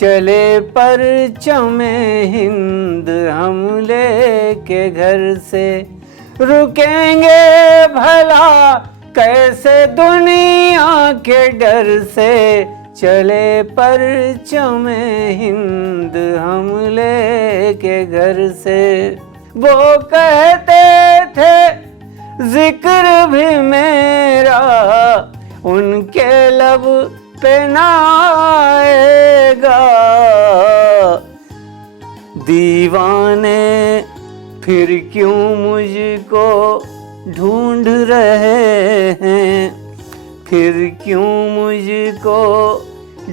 चले परचमे हिंद हम लेके घर से, रुकेंगे भला कैसे दुनिया के डर से, चले परचमे हिंद हम लेके घर से। वो कहते थे जिक्र भी मेरा उनके लब पे ना आएगा, दीवाने फिर क्यों मुझको ढूंढ रहे हैं, फिर क्यों मुझको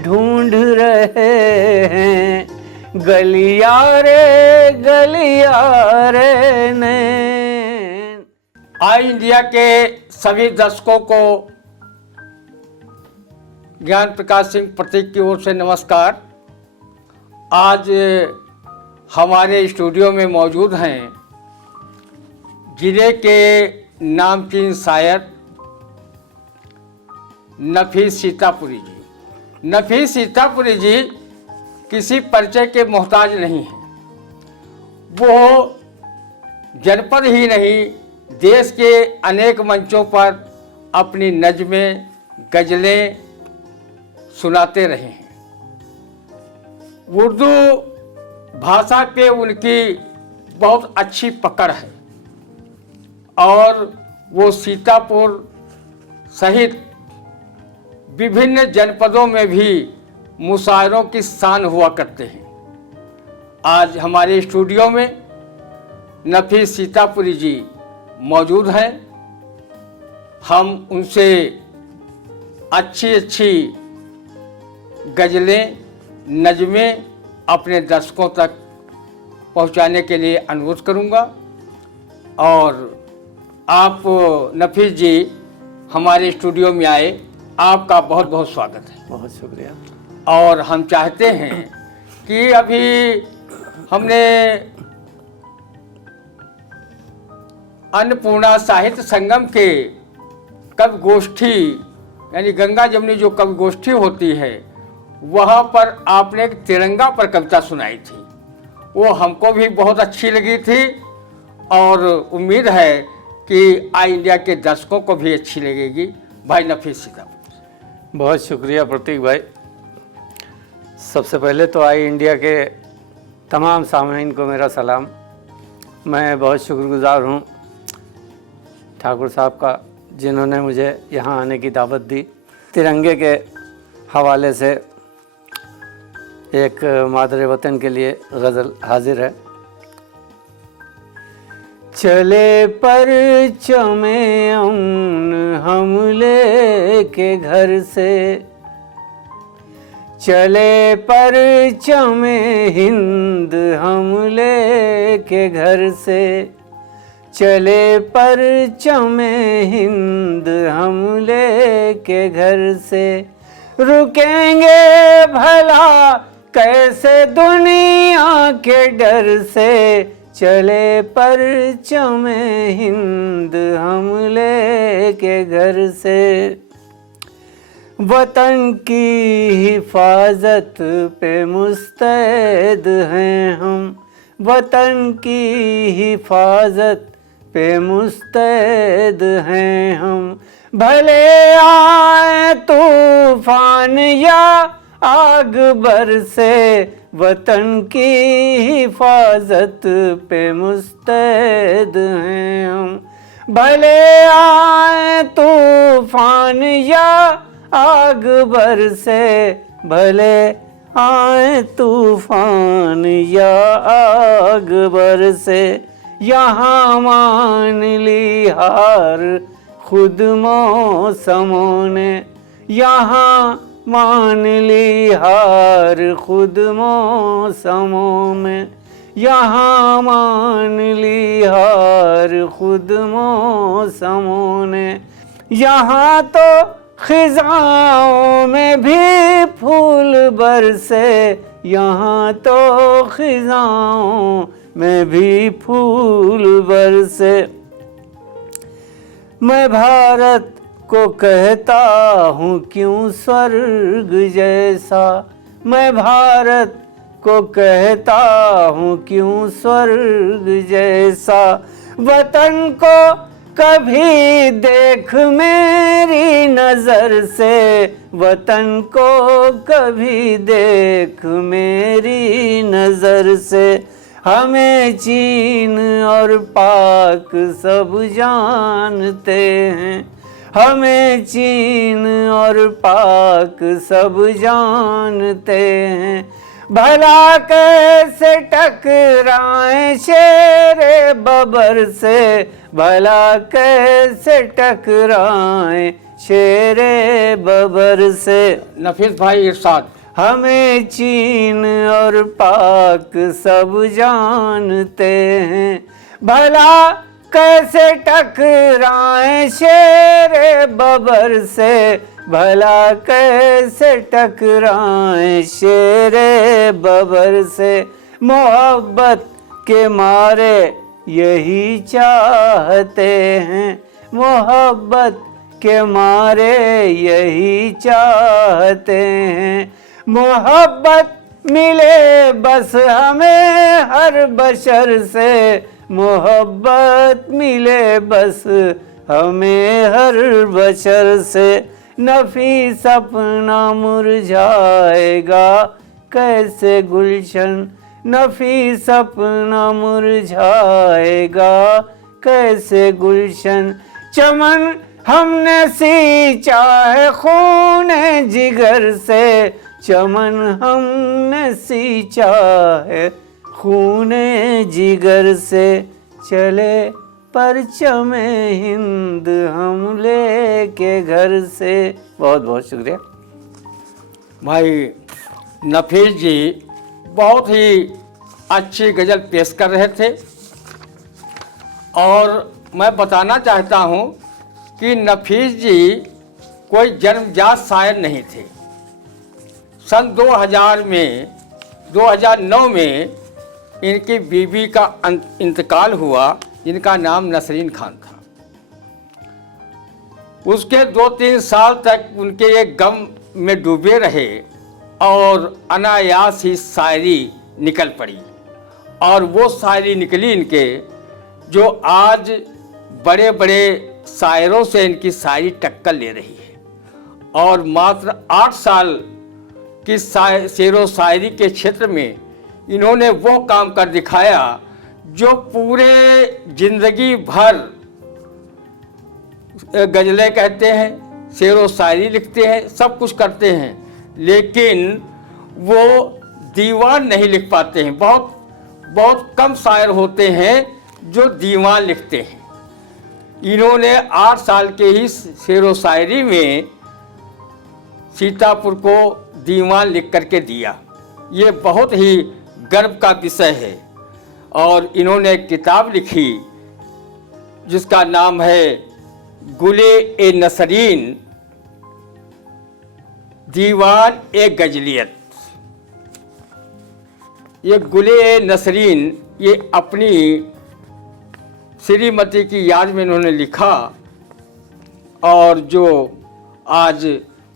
ढूंढ रहे हैं, गलियारे गलियारे नैन। आई इंडिया के सभी दर्शकों को ज्ञान प्रकाश सिंह प्रतीक की ओर से नमस्कार। आज हमारे स्टूडियो में मौजूद हैं जिले के नामचीन शायर नफीस सीतापुरी जी। नफीस सीतापुरी जी किसी परिचय के मोहताज नहीं हैं। वो जनपद ही नहीं देश के अनेक मंचों पर अपनी नज़में गज़लें सुनाते रहे हैं। उर्दू भाषा पे उनकी बहुत अच्छी पकड़ है और वो सीतापुर सहित विभिन्न जनपदों में भी मुशायरों की शान हुआ करते हैं। आज हमारे स्टूडियो में नफीस सीतापुरी जी मौजूद हैं। हम उनसे अच्छी अच्छी गज़लें नज़में अपने दर्शकों तक पहुंचाने के लिए अनुरोध करूंगा। और आप नफीस जी हमारे स्टूडियो में आए, आपका बहुत बहुत स्वागत है। बहुत शुक्रिया। और हम चाहते हैं कि अभी हमने अन्नपूर्णा साहित्य संगम के कवि गोष्ठी यानी गंगा जमुनी जो कवि गोष्ठी होती है वहाँ पर आपने एक तिरंगा पर कविता सुनाई थी। वो हमको भी बहुत अच्छी लगी थी और उम्मीद है कि आई इंडिया के दर्शकों को भी अच्छी लगेगी। भाई नफीस सीतापुरी। बहुत शुक्रिया प्रतीक भाई। सबसे पहले तो आई इंडिया के तमाम सामीन को मेरा सलाम। मैं बहुत शुक्रगुजार हूँ ठाकुर साहब का जिन्होंने मुझे यहाँ आने की दावत दी। तिरंगे के हवाले से एक मादरे वतन के लिए गज़ल हाजिर है। चले परचमे अमन हम लेके घर से, चले परचमे हिंद हम लेके घर से, चले परचमे हिंद हम लेके घर से, रुकेंगे भला कैसे दुनिया के डर से, चले परचमे हिंद हम लेके घर से। वतन की हिफाजत पे मुस्तैद हैं हम, वतन की हिफाजत पे मुस्तैद हैं हम, भले आए तूफान या आग बरसे, वतन की हिफाजत पे मुस्तैद हैं हम, भले आए तूफान या आग बरसे, भले आए तूफान या आग बरसे, यहाँ मान ली हार खुद मौसमों ने, यहाँ मान ली हार खुद मौसमों में, यहाँ मान ली हार खुद मौसमों ने, यहाँ तो खिज़ाओं में भी फूल बरसे, यहाँ तो खिज़ाओं में भी फूल बरसे। मैं भारत को कहता हूँ क्यों स्वर्ग जैसा, मैं भारत को कहता हूँ क्यों स्वर्ग जैसा। वतन को कभी देख मेरी नजर से, वतन को कभी देख मेरी नजर से। हमें चीन और पाक सब जानते हैं, हमें चीन और पाक सब जानते हैं। भला कैसे टकराएं शेरे बबर से, भला कैसे टकराएं शेरे बबर से। नफीस भाई इरशाद। हमें चीन और पाक सब जानते हैं, भला कैसे टकराएं शेरे बबर से, भला कैसे टकराएं शेरे बबर से। मोहब्बत के मारे यही चाहते हैं, मोहब्बत के मारे यही चाहते हैं। मोहब्बत मिले बस हमें हर बशर से, मोहब्बत मिले बस हमें हर बशर से। नफीस अपना मुरझाएगा कैसे गुलशन, नफीस अपना मुरझाएगा कैसे गुलशन। चमन हमने सींचा है खून जिगर से, चमन हमने सींचा है खून जिगर से। चले परचमे हिंद हम लेके घर से। बहुत बहुत शुक्रिया भाई नफीस जी, बहुत ही अच्छी गज़ल पेश कर रहे थे। और मैं बताना चाहता हूँ कि नफीस जी कोई जन्मजात शायर नहीं थे। सन 2009 में इनकी बीवी का इंतकाल हुआ, जिनका नाम नसरीन खान था। उसके 2-3 साल तक उनके ये गम में डूबे रहे और अनायास ही शायरी निकल पड़ी। और वो शायरी निकली इनके जो आज बड़े बड़े शायरों से इनकी शायरी टक्कर ले रही है। और मात्र 8 साल की शेरो शायरी के क्षेत्र में इन्होंने वो काम कर दिखाया जो पूरे जिंदगी भर गज़लें कहते हैं, शेरो शायरी लिखते हैं, सब कुछ करते हैं, लेकिन वो दीवान नहीं लिख पाते हैं। बहुत बहुत कम शायर होते हैं जो दीवान लिखते हैं। इन्होंने 8 साल के ही शेरो शायरी में सीतापुर को दीवान लिख करके दिया। ये बहुत ही गर्व का विषय है। और इन्होंने एक किताब लिखी जिसका नाम है गुले ए नसरीन दीवान ए गजलियत। ये गुले ए नसरीन ये अपनी श्रीमती की याद में इन्होंने लिखा, और जो आज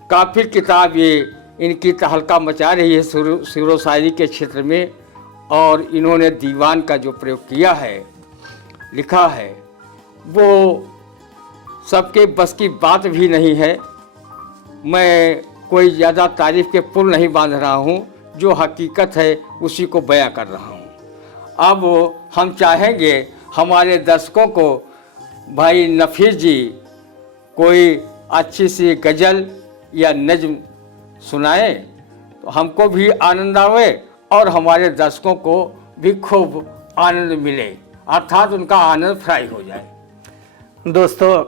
काफ़ी किताब ये इनकी तहलका मचा रही है शेरो शायरी के क्षेत्र में। और इन्होंने दीवान का जो प्रयोग किया है, लिखा है, वो सबके बस की बात भी नहीं है। मैं कोई ज़्यादा तारीफ़ के पुल नहीं बांध रहा हूँ, जो हकीकत है उसी को बयां कर रहा हूँ। अब हम चाहेंगे हमारे दर्शकों को भाई नफीस जी कोई अच्छी सी गज़ल या नज़्म सुनाए, तो हमको भी आनंद आवे और हमारे दर्शकों को भी खूब आनंद मिले, अर्थात उनका आनंद फ्राई हो जाए। दोस्तों,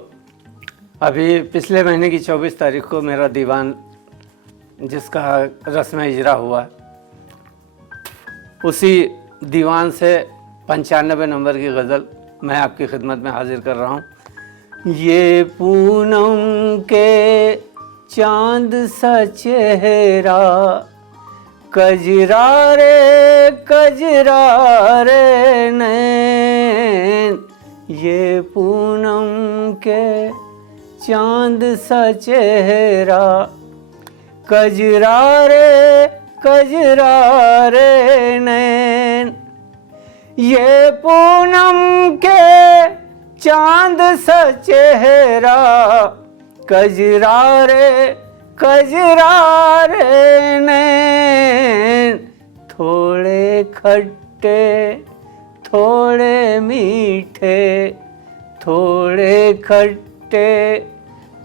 अभी पिछले महीने की 24 तारीख को मेरा दीवान जिसका रस्म इजरा हुआ, उसी दीवान से 95 नंबर की गज़ल मैं आपकी खिदमत में हाजिर कर रहा हूँ। ये पूनम के चांद सा चेहरा, कजरा रे नैन, ये पूनम के चांद सा चेहरा, कजरा कजरारे नैन। ये पूनम के चांद सा चेहरा, कजरारे कजरारे नैन। थोड़े खट्टे थोड़े मीठे, थोड़े खट्टे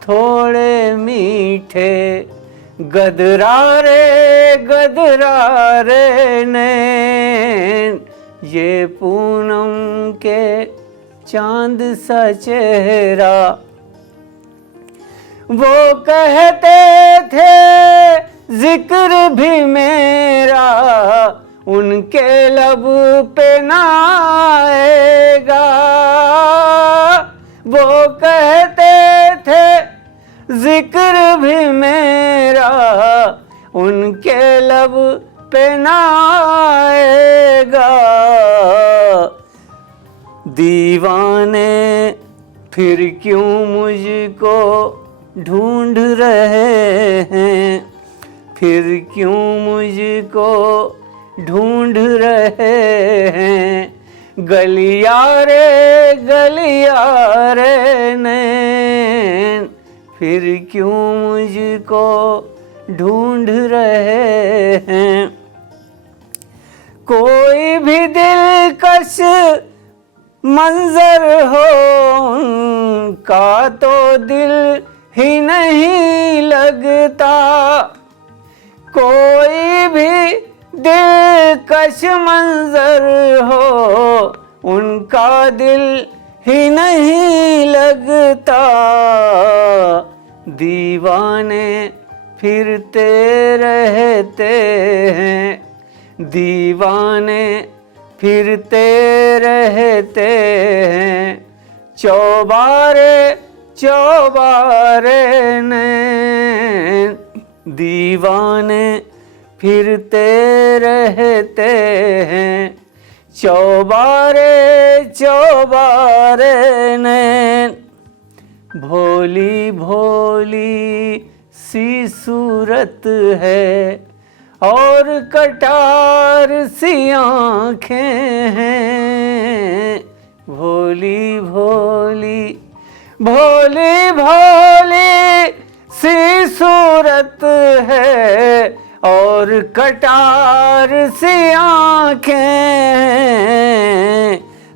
थोड़े मीठे, गदरारे गदरारे नैन। ये पूनम के चांद सा चेहरा। वो कहते थे जिक्र भी मेरा उनके लब पे ना आएगा। वो कहते थे जिक्र भी मेरा उनके लब पे ना आएगा। दीवाने फिर क्यों मुझको ढूंढ रहे हैं, फिर क्यों मुझको ढूंढ रहे हैं। गलियारे गलियारे नैन, फिर क्यों मुझको ढूंढ रहे हैं। कोई भी दिलकश मंजर हो उनका तो दिल ही नहीं लगता। कोई भी दिलकश मंजर हो उनका दिल ही नहीं लगता। दीवाने फिरते रहते हैं, दीवाने फिरते रहते हैं। चौबारे चौबारे नैन, दीवाने फिरते रहते हैं। चौबारे चौबारे नैन। भोली भोली सी सूरत है और कटार सी आँखें हैं। भोली भोली भोली भोली सी सूरत है और कटार सी आँखें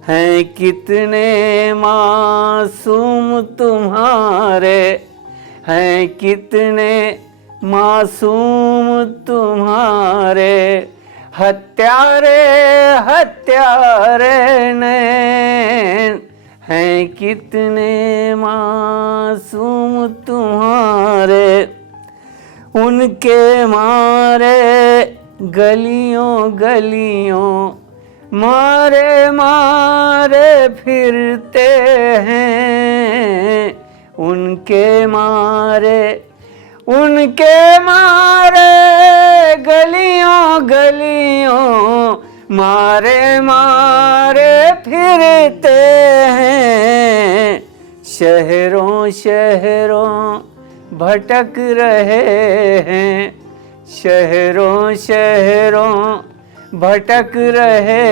हैं। कितने मासूम तुम्हारे हैं, कितने मासूम तुम्हारे। हत्यारे हत्यारे नैन, हैं कितने मासूम तुम्हारे। उनके मारे गलियों गलियों मारे मारे फिरते हैं। उनके मारे गलियों गलियों मारे मारे फिरते हैं। शहरों शहरों भटक रहे हैं, शहरों शहरों भटक रहे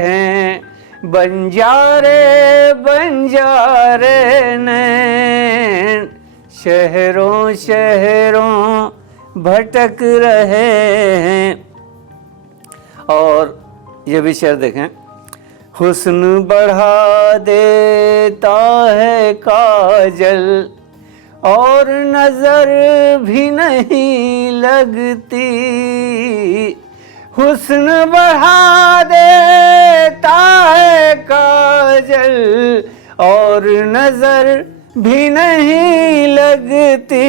हैं। बंजारे बंजारे नैन, शहरों शहरों भटक रहे हैं। और ये भी शेर देखें। हुस्न बढ़ा देता है काजल और नजर भी नहीं लगती। हुस्न बढ़ा देता है काजल और नजर भी नहीं लगती।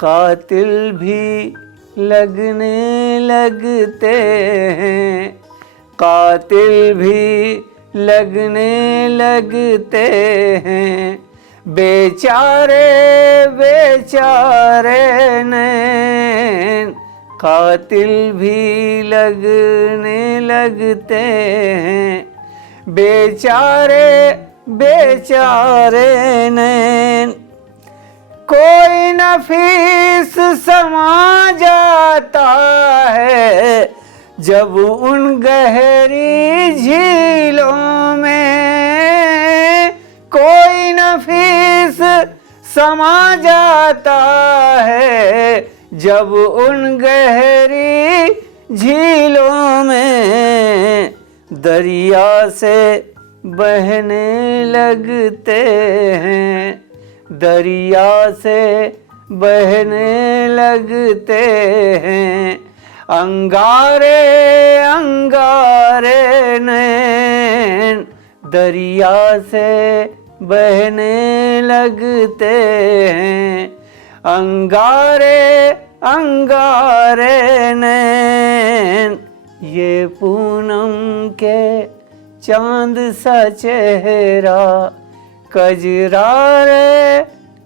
कातिल भी लगने लगते हैं, कातिल भी लगने लगते हैं। बेचारे बेचारे नैन, कातिल भी लगने लगते हैं। बेचारे बेचारे नैन। कोई न नफीस समा जाता है जब उन गहरी झीलों में, कोई नफीस समा जाता है जब उन गहरी झीलों में, दरिया से बहने लगते हैं, दरिया से बहने लगते हैं, अंगारे अंगारे नैन दरिया से बहने लगते हैं, अंगारे अंगारे नैन, ये पूनम के चांद सा चेहरा, कजरारे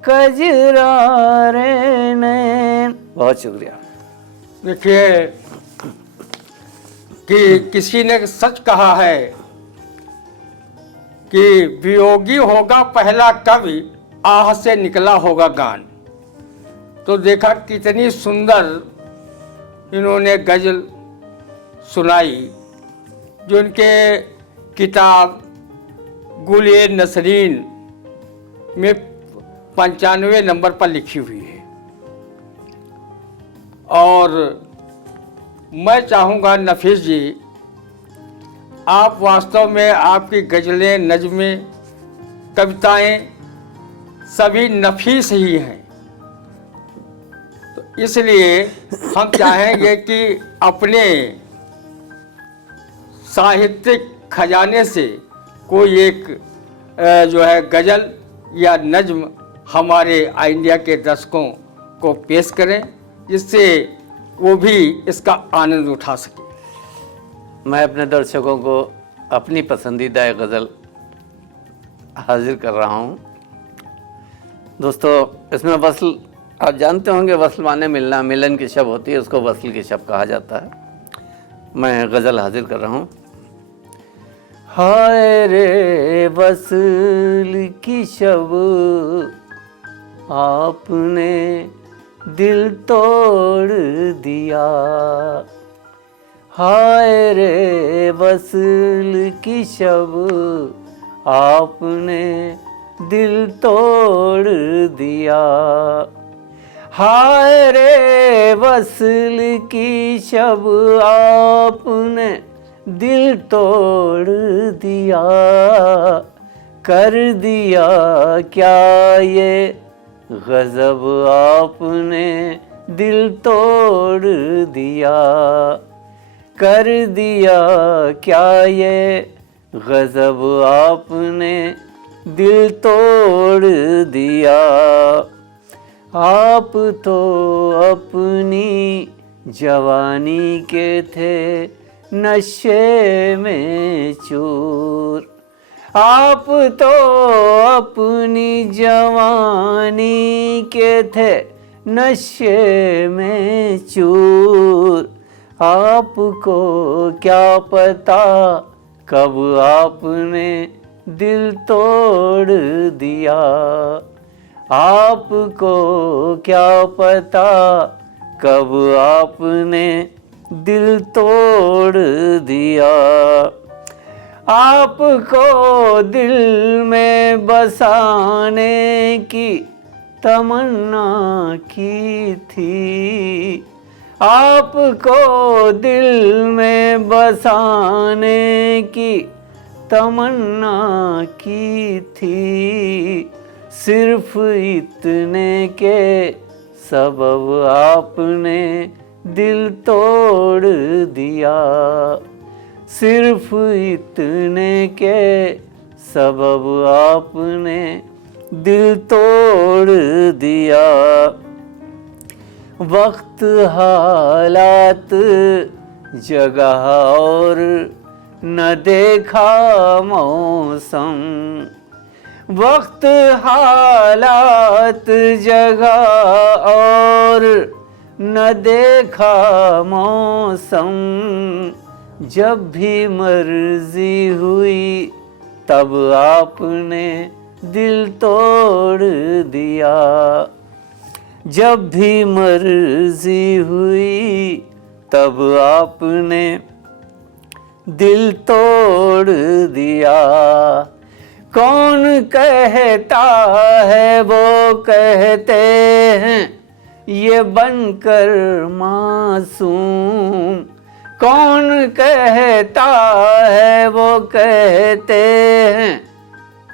कजरारे नैन। बहुत शुक्रिया। देखिए कि किसी ने सच कहा है कि वियोगी होगा पहला कवि, आह से निकला होगा गान। तो देखा कितनी सुंदर इन्होंने गज़ल सुनाई, जो इनके किताब गुल-ए नसरीन में 95 नंबर पर लिखी हुई है। और मैं चाहूँगा नफीस जी, आप वास्तव में आपकी गज़लें, नज़्में, कविताएं सभी नफीस ही हैं। तो इसलिए हम चाहेंगे कि अपने साहित्यिक खजाने से कोई एक जो है गज़ल या नज़्म हमारे इंडिया के दर्शकों को पेश करें, जिससे वो भी इसका आनंद उठा सके। मैं अपने दर्शकों को अपनी पसंदीदा एक गज़ल हाजिर कर रहा हूँ। दोस्तों, इसमें वसल, आप जानते होंगे वसल माने मिलना, मिलन की शब होती है, उसको वसल की शब कहा जाता है। मैं गज़ल हाजिर कर रहा हूँ। हाय रे वसल की शब आपने दिल तोड़ दिया, हाय रे वसल की शब आपने दिल तोड़ दिया, हाय रे वसल की शब आपने दिल तोड़ दिया, कर दिया क्या ये गज़ब आपने दिल तोड़ दिया, कर दिया क्या ये गज़ब आपने दिल तोड़ दिया। आप तो अपनी जवानी के थे नशे में चूर, आप तो अपनी जवानी के थे नशे में चूर, आपको क्या पता कब आपने दिल तोड़ दिया, आपको क्या पता कब आपने दिल तोड़ दिया। आपको दिल में बसाने की तमन्ना की थी, आपको दिल में बसाने की तमन्ना की थी, सिर्फ इतने के सबब आपने दिल तोड़ दिया, सिर्फ इतने के सबब आपने दिल तोड़ दिया। वक्त, हालात, जगह और न देखा मौसम, वक्त, हालात, जगह और न देखा मौसम, जब भी मर्जी हुई तब आपने दिल तोड़ दिया, जब भी मर्जी हुई तब आपने दिल तोड़ दिया। कौन कहता है वो कहते हैं ये बनकर मासूम। कौन कहता है वो कहते हैं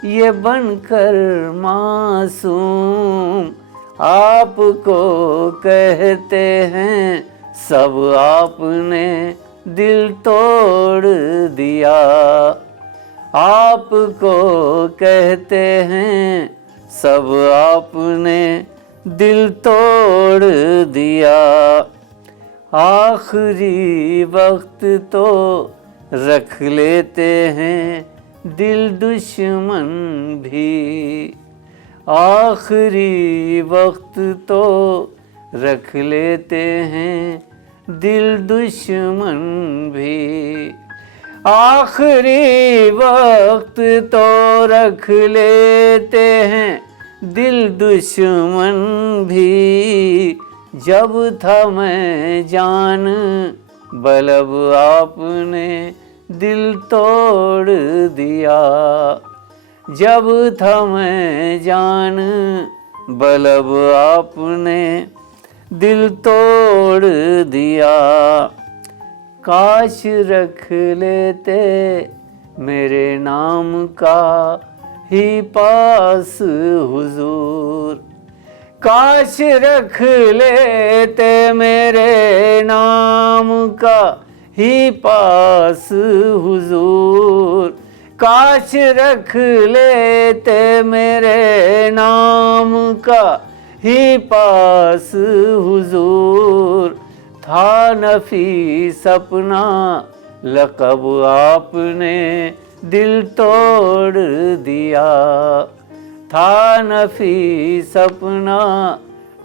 ये बनकर मासूम। आपको कहते हैं सब आपने दिल तोड़ दिया। आपको कहते हैं सब आपने दिल तोड़ दिया। आखिरी वक्त तो रख लेते हैं दिल दुश्मन भी। आखिरी वक्त तो रख लेते हैं दिल दुश्मन भी। आखिरी वक्त तो रख लेते हैं दिल दुश्मन भी। जब था मैं जान बलब आपने दिल तोड़ दिया। जब था मैं जान बलब आपने दिल तोड़ दिया। काश रख लेते मेरे नाम का ही पास हुजूर। काश रख लेते मेरे नाम का ही पास हुजूर। काश रख लेते मेरे नाम का ही पास हुजूर। था नफीस अपना लक़ब आपने दिल तोड़ दिया। था नफीस अपना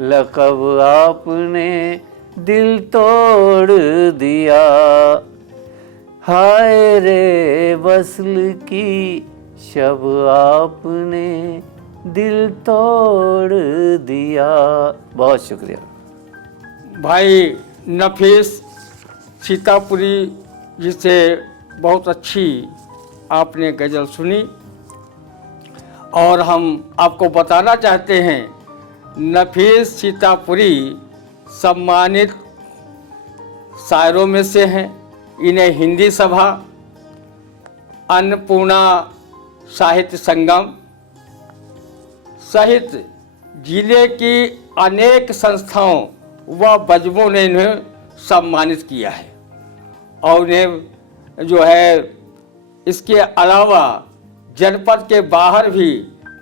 लक़ब आपने दिल तोड़ दिया। हाय रे वस्ल की शब आपने दिल तोड़ दिया। बहुत शुक्रिया। भाई नफीस सीतापुरी जी से बहुत अच्छी आपने गज़ल सुनी और हम आपको बताना चाहते हैं नफीस सीतापुरी सम्मानित शायरों में से हैं। इन्हें हिंदी सभा, अन्नपूर्णा साहित्य संगम सहित जिले की अनेक संस्थाओं व बजमों ने इन्हें सम्मानित किया है। और इन्हें जो है इसके अलावा जनपद के बाहर भी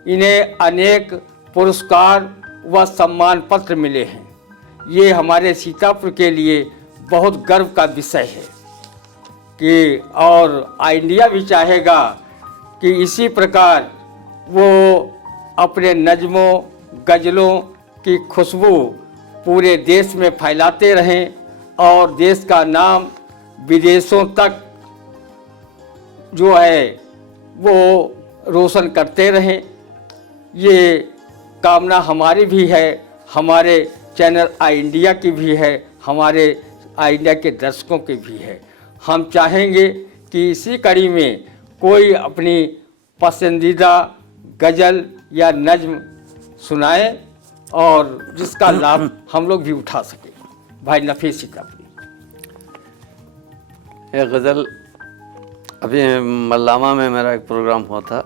इन्हें अनेक पुरस्कार व सम्मान पत्र मिले हैं। ये हमारे सीतापुर के लिए बहुत गर्व का विषय है कि और इंडिया भी चाहेगा कि इसी प्रकार वो अपने नज़्मों गज़लों की खुशबू पूरे देश में फैलाते रहें और देश का नाम विदेशों तक जो है वो रोशन करते रहें। ये कामना हमारी भी है, हमारे चैनल आई इंडिया की भी है, हमारे आई इंडिया के दर्शकों की भी है। हम चाहेंगे कि इसी कड़ी में कोई अपनी पसंदीदा गज़ल या नज़्म सुनाए और जिसका लाभ हम लोग भी उठा सकें। भाई नफीस सीतापुरी। यह गज़ल अभी मल्लामा में मेरा एक प्रोग्राम हुआ था,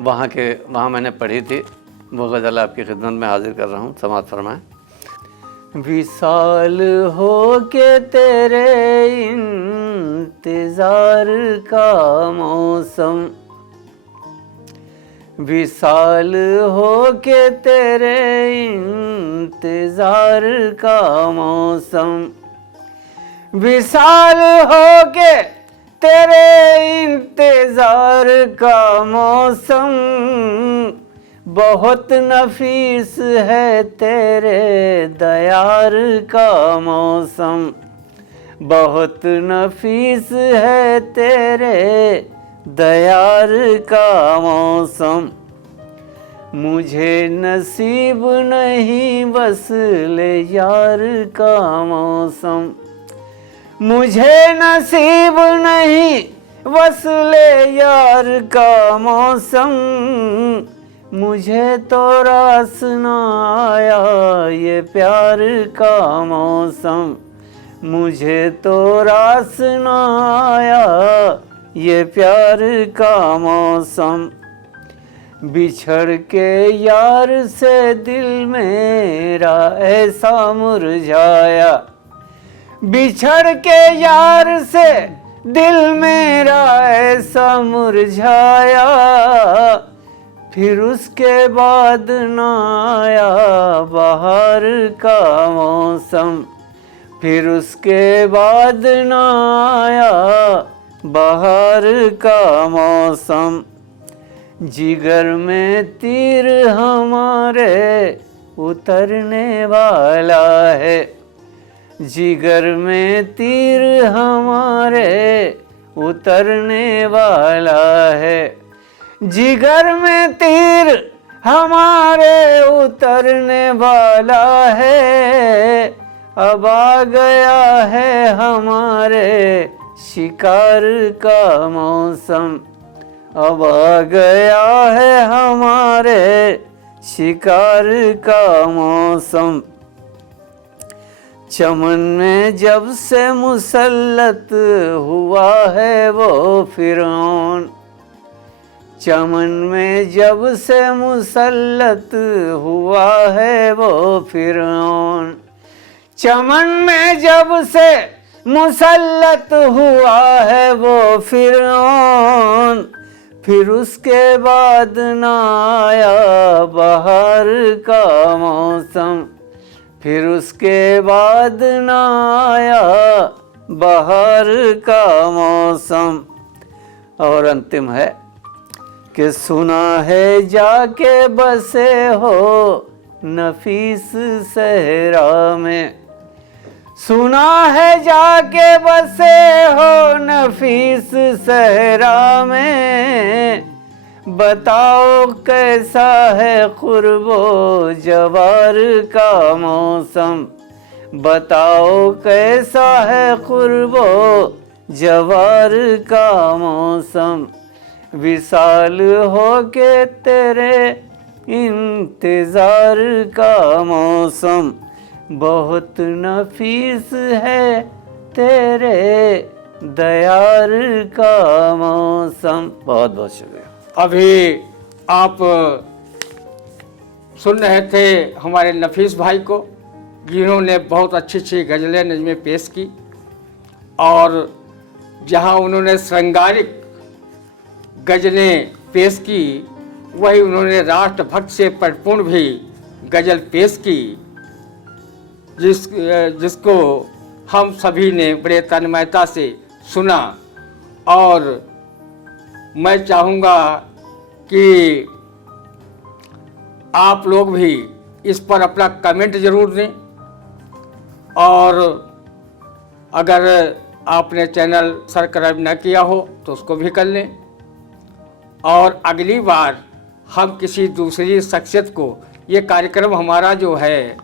वहाँ मैंने पढ़ी थी। वो गज़ल आपकी खिदमत में हाजिर कर रहा हूँ, समाअत फरमाएं। विसाल हो के तेरे इंतज़ार का मौसम। विसाल हो के तेरे इंतज़ार का मौसम। विसाल हो के तेरे इंतज़ार का मौसम। बहुत नफीस है तेरे दयार का मौसम। बहुत नफीस है तेरे दयार का मौसम। मुझे नसीब नहीं वस्ले यार का मौसम, मुझे नसीब नहीं वस्ले यार का मौसम, मुझे तो रास न आया ये प्यार का मौसम, मुझे तो रास न आया ये प्यार का मौसम। बिछड़ के यार से दिल मेरा ऐसा मुरझाया, बिछड़ के यार से दिल मेरा ऐसा मुरझाया, फिर उसके बाद न आया बहार का मौसम, फिर उसके बाद न आया बहार का मौसम। जिगर में तीर हमारे उतरने वाला है, जिगर में तीर हमारे उतरने वाला है, जिगर में तीर हमारे उतरने वाला है, अब आ गया है हमारे शिकार का मौसम, अब आ गया है हमारे शिकार का मौसम। चमन में जब से मुसल्लत हुआ है वो फिरौन, चमन में जब से मुसल्लत हुआ है वो फिरौन, चमन में जब से मुसल्लत हुआ है वो फिरौन, फिर उसके बाद न आया बहार का मौसम, फिर उसके बाद न आया बहार का मौसम। और अंतिम है कि सुना है जाके बसे हो नफीस सहरा में, सुना है जाके बसे हो नफीस सहरा में, बताओ कैसा है कुर्बो जवार का मौसम, बताओ कैसा है कुर्बो जवार का मौसम। विशाल हो के तेरे इंतजार का मौसम, बहुत नफीस है तेरे दयार का मौसम। बहुत बहुत शुक्रिया। अभी आप सुन रहे थे हमारे नफीस भाई को, जिन्होंने बहुत अच्छी अच्छी गज़लें नज़में पेश की, और जहां उन्होंने श्रृंगारिक गज़लें पेश की, वही उन्होंने राष्ट्रभक्त से परिपूर्ण भी गज़ल पेश की, जिसको हम सभी ने बड़े तन्मयता से सुना। और मैं चाहूँगा कि आप लोग भी इस पर अपना कमेंट ज़रूर दें, और अगर आपने चैनल सब्सक्राइब न किया हो तो उसको भी कर लें। और अगली बार हम किसी दूसरी शख्सियत को, ये कार्यक्रम हमारा जो है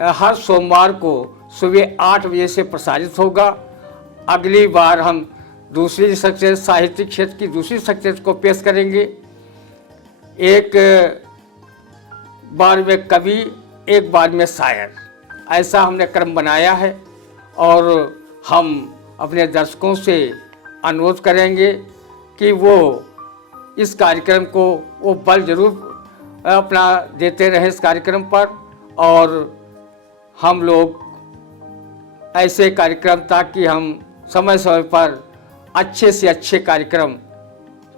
हर सोमवार को सुबह 8 बजे से प्रसारित होगा। अगली बार हम दूसरी शख्सियत, साहित्यिक क्षेत्र की दूसरी शख्सियत को पेश करेंगे। एक बार में कवि, एक बार में शायर, ऐसा हमने क्रम बनाया है। और हम अपने दर्शकों से अनुरोध करेंगे कि वो इस कार्यक्रम को वो बल जरूर अपना देते रहें इस कार्यक्रम पर, और हम लोग ऐसे कार्यक्रम, ताकि हम समय समय पर अच्छे से अच्छे कार्यक्रम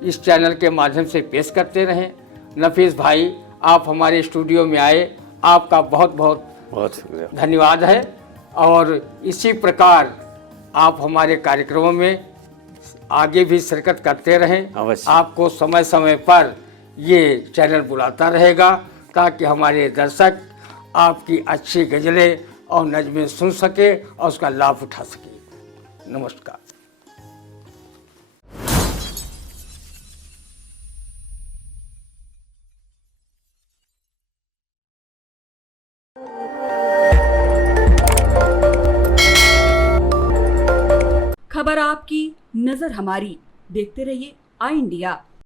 इस चैनल के माध्यम से पेश करते रहें। नफीस भाई, आप हमारे स्टूडियो में आए, आपका बहुत बहुत बहुत शुक्रिया, धन्यवाद है। और इसी प्रकार आप हमारे कार्यक्रमों में आगे भी शिरकत करते रहें। अवश्य। आपको समय समय पर ये चैनल बुलाता रहेगा, ताकि हमारे दर्शक आपकी अच्छी गज़लें और नज़में सुन सके और उसका लाभ उठा सके। नमस्कार। खबर आपकी, नजर हमारी। देखते रहिए आई इंडिया।